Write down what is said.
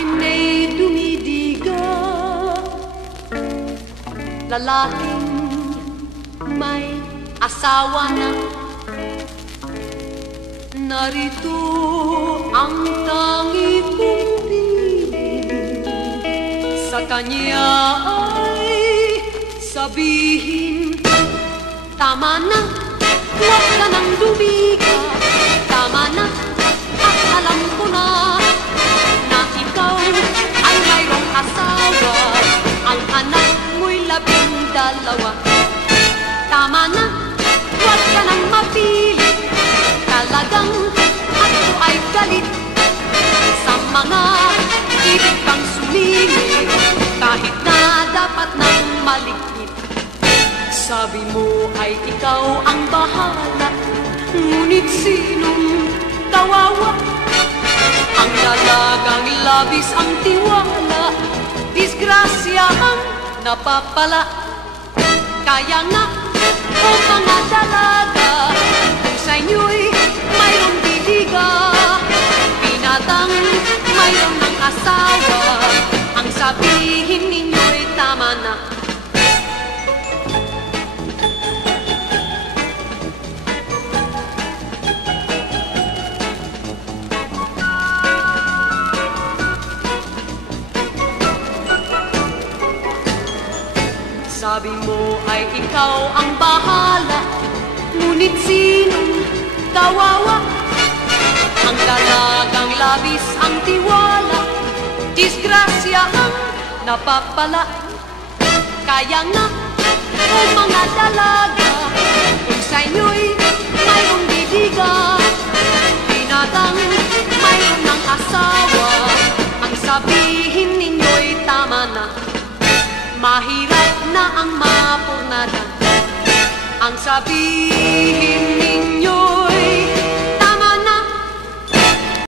ay may dumidiga, lalaking may asawa na. Narito ang tangi kong piling, sa kanya ay sabihin, tama na, huwag ka nang dumiga. Tama na, at alam ko na ikaw ay mayroong asawa, ang anak mo'y 12. Tama na, huwag ka nang mapilit, talagang ako ay galit sa mga ibig kang sumingit, kahit na dapat nang malikit. Sabi mo ay ikaw ang bahala, ngunit sinong kawawa? Ang dalagang labis ang tiwala, disgrasya ang napapala. Kaya nga, o mga dalaga, kung sa inyo'y mayroong diliga, binatang mayroong ng asawa, ang sabihin ninyo'y tama na. Sabi mo ay ikaw ang bahala, ngunit sinong kawawa? Ang dalagang labis ang tiwala, disgrasya ang napapala. Kaya nga, o mga dalaga, kung sa inyo'y mayroong didiga, binatang mayroon ng asawa, ang sabihin ninyo'y tama na. Mahirap na ang mapurnada, ang sabihin